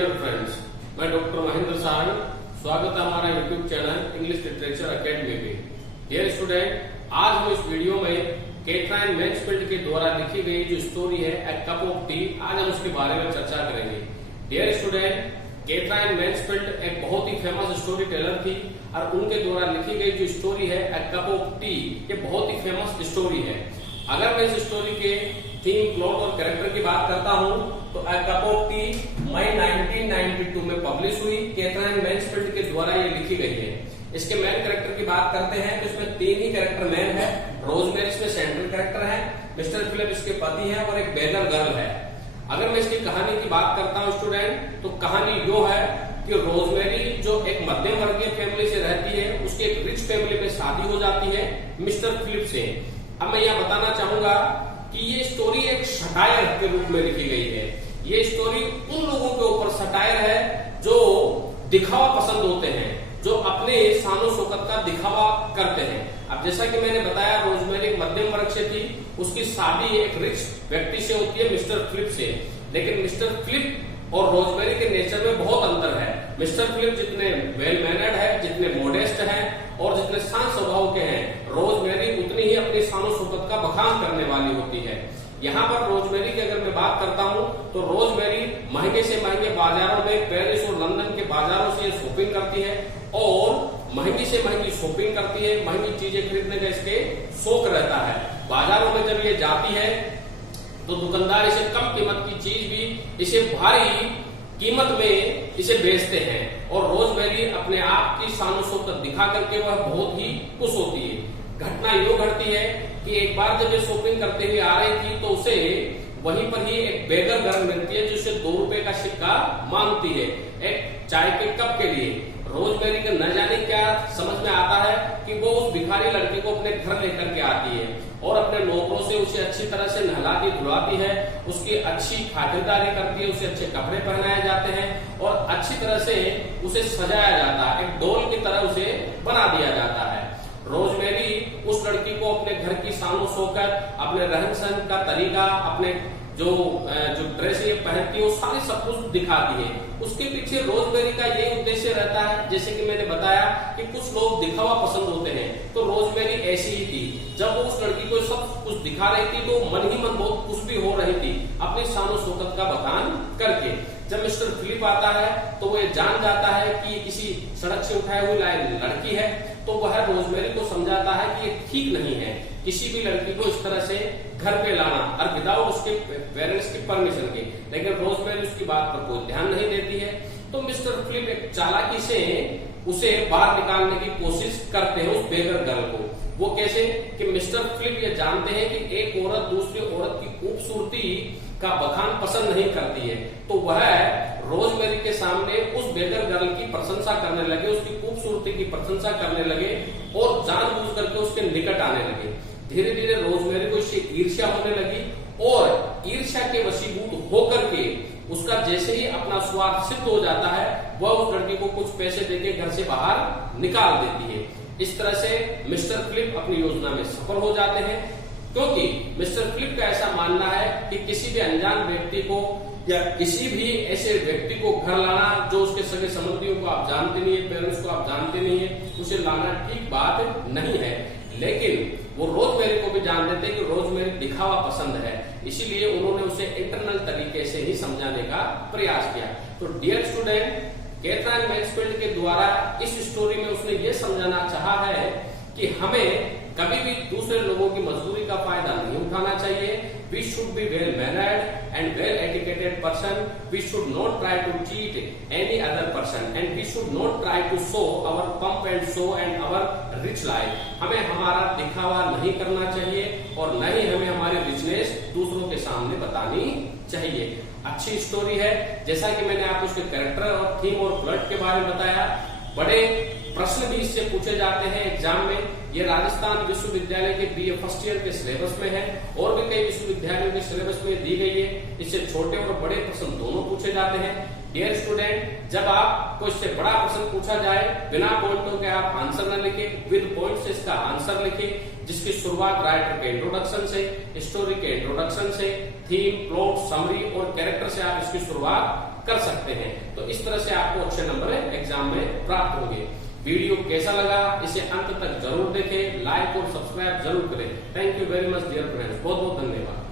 Dear friends, मैं doctor Mahendra Sahni. स्वागत है हमारा YouTube channel English literature academy में। डियर स्टूडेंट, आज हम इस वीडियो में कैथरीन मैन्सफील्ड के द्वारा लिखी गई जो स्टोरी है ए कप ऑफ टी, आज हम उसके बारे में चर्चा करेंगे। डियर स्टूडेंट, कैथरीन मैन्सफील्ड एक बहुत ही फेमस स्टोरी टेलर थी और उनके द्वारा लिखी गई जो स्टोरी है ए कप ऑफ टी, ये बहुत ही फेमस स्टोरी है। अगर मैं इस स्टोरी के थीम, प्लॉट और कैरेक्टर की बात करता हूँ तो ए कप ऑफ टी मई 1992 में पब्लिश हुई। कैथरीन मैन्सफील्ड के द्वारा ये लिखी गई है। इसके मेन कैरेक्टर की बात करते हैं तो इसमें 3 ही कैरेक्टर मेन है। रोजमेरी इसमें सेंट्रल कैरेक्टर है, मिस्टर फिलिप इसके पति है और एक बेगर गर्ल है। अगर मैं इसकी कहानी की बात करता हूँ स्टूडेंट, तो कहानी यो है कि रोजमेरी जो एक मध्यम वर्गीय फैमिली से रहती है, उसकी एक रिच फैमिली में शादी हो जाती है मिस्टर फिलिप से। अब मैं यह बताना चाहूंगा कि ये स्टोरी एक सटायर के रूप में लिखी गई है। ये स्टोरी उन लोगों के ऊपर सटायर है जो दिखावा पसंद होते हैं, जो अपने शानो शौकत का दिखावा करते हैं। अब जैसा कि मैंने बताया, रोजमेरी एक मध्यम वर्ग से थी, उसकी शादी एक रिच व्यक्ति से होती है मिस्टर फिलिप से। लेकिन मिस्टर फिलिप और रोजमेरी के नेचर में बहुत अंतर है। मिस्टर फिलिप जितने वेल मैनर्ड है, जितने मॉडेस्ट हैं और जितने शांत स्वभाव के हैं, रोजमेरी उतनी ही अपनी शानो शौकत का बखान करने वाली होती है। यहाँ पर रोजमेरी की अगर मैं बात करता हूँ तो रोजमेरी महंगे से महंगे बाजारों में, पेरिस और लंदन के बाजारों से शॉपिंग करती है और महंगी से महंगी शॉपिंग करती है। महंगी चीजें खरीदने का इसके शौक रहता है। बाजारों में जब ये जाती है तो दुकानदार इसे कम कीमत की चीज भी इसे भारी कीमत में इसे बेचते हैं और रोजमेरी अपने आप की शान शौकत दिखा करके वह बहुत ही खुश होती है। घटना यूं घटती है कि एक बार जब ये शॉपिंग करते हुए आ रही थी तो उसे वहीं पर ही एक बेगर गर्ल मिलती है जिससे 2 रुपए का सिक्का मांगती है एक चाय के कप के लिए। रोजमेरी का न जाने क्या समझ में आता है कि वो उस भिखारी लड़की को अपने घर लेकर के आती है और अपने नौकरों से उसे अच्छी तरह से नहलाती धुलाती है, उसकी अच्छी खातिरदारी करती है, उसे अच्छे कपड़े पहनाए जाते हैं और अच्छी तरह से उसे सजाया जाता है। एक डॉल की तरह उसे बना दिया जाता है। रोजमेरी उस लड़की को अपने घर की शानो शौकत, अपने रहन सहन का तरीका, अपने जो ड्रेस ये पहनती है, वो सारी सब कुछ दिखाती है। उसके पीछे रोजमेरी का ये उद्देश्य रहता है, जैसे कि मैंने बताया कि कुछ लोग दिखावा पसंद होते हैं, तो रोजमेरी ऐसी ही थी। जब वो उस लड़की को सब कुछ दिखा रही थी तो मन ही मन बहुत खुश भी हो रही थी अपनी शानो शौकत का बखान करके। जब मिस्टर फिलिप आता है तो वो ये जान जाता है कि किसी सड़क से उठाई हुई लड़की है, तो वह रोजमेरी को समझाता है कि ये ठीक नहीं है किसी भी लड़की को इस तरह से घर पे लाना और विदाउट उसके पेरेंट्स की परमिशन के। लेकिन रोजमेरी उसकी बात पर कोई ध्यान नहीं देती है। तो मिस्टर फिलिप एक चालाकी से उसे बाहर निकालने की कोशिश करते हैं, उस बेगर गर्ल को। वो कैसे कि मिस्टर फिलिप ये जानते हैं कि एक औरत दूसरी औरत की खूबसूरती का बखान पसंद नहीं करती है, तो वह रोजमेरी के सामने उस बेगर गर्ल की प्रशंसा करने लगे, उसकी खूबसूरती की प्रशंसा करने लगे और जानबूझ करके उसके निकट आने लगे। धीरे धीरे रोजमेरी को इससे ईर्ष्या होने लगी और ईर्ष्या के वशीभूत होकर के उसका जैसे ही अपना स्वार्थ सिद्ध हो जाता है, वह उस लड़की को कुछ पैसे देके घर से बाहर निकाल देती है। इस तरह से मिस्टर फिलिप अपनी योजना में सफल हो जाते हैं, क्योंकि मिस्टर फिलिप का ऐसा मानना है कि किसी भी अनजान व्यक्ति को या किसी भी ऐसे व्यक्ति को घर लाना जो उसके सगे संबंधियों को आप जानते नहीं है, पेरेंट्स को आप जानते नहीं है, उसे लाना ठीक बात नहीं है। लेकिन वो रोजमेरी को भी जान देते हैं कि रोजमेरी दिखावा पसंद है, इसीलिए उन्होंने उसे इंटरनल तरीके से ही समझाने का प्रयास किया। तो डियर स्टूडेंट, कैथरीन मैन्सफील्ड के द्वारा इस स्टोरी में उसने ये समझाना चाहा है कि हमें कभी भी दूसरे लोगों की मजदूरी का फायदा नहीं उठाना चाहिए। We should be well mannered and well educated person. We should not try to cheat any other person and we should not try to show our pomp and show and our rich life. हमें हमारा दिखावा नहीं करना चाहिए और न ही हमें हमारी रिचनेस दूसरों के सामने बतानी चाहिए। अच्छी स्टोरी है। जैसा कि मैंने आपको उसके कैरेक्टर और थीम और प्लॉट के बारे में बताया, बड़े प्रश्न भी इससे पूछे जाते हैं एग्जाम में। ये राजस्थान विश्वविद्यालय के BA फर्स्ट ईयर के सिलेबस में है और भी कई विश्वविद्यालयों के सिलेबस में दी गई है। इससे छोटे और बड़े प्रश्न दोनों पूछे जाते हैं। डियर स्टूडेंट, जब आपको इससे बड़ा प्रश्न पूछा जाए, बिना पॉइंटों के आप आंसर न लिखें, विद पॉइंट से इसका आंसर लिखें, जिसकी शुरुआत राइटर के इंट्रोडक्शन से, स्टोरी के इंट्रोडक्शन से, थीम, प्लॉट, समरी और कैरेक्टर से आप इसकी शुरुआत कर सकते हैं। तो इस तरह से आपको अच्छे नंबर एग्जाम में प्राप्त होंगे। वीडियो कैसा लगा इसे अंत तक जरूर देखें, लाइक और सब्सक्राइब जरूर करें। Thank you very much dear friends, बहुत बहुत धन्यवाद।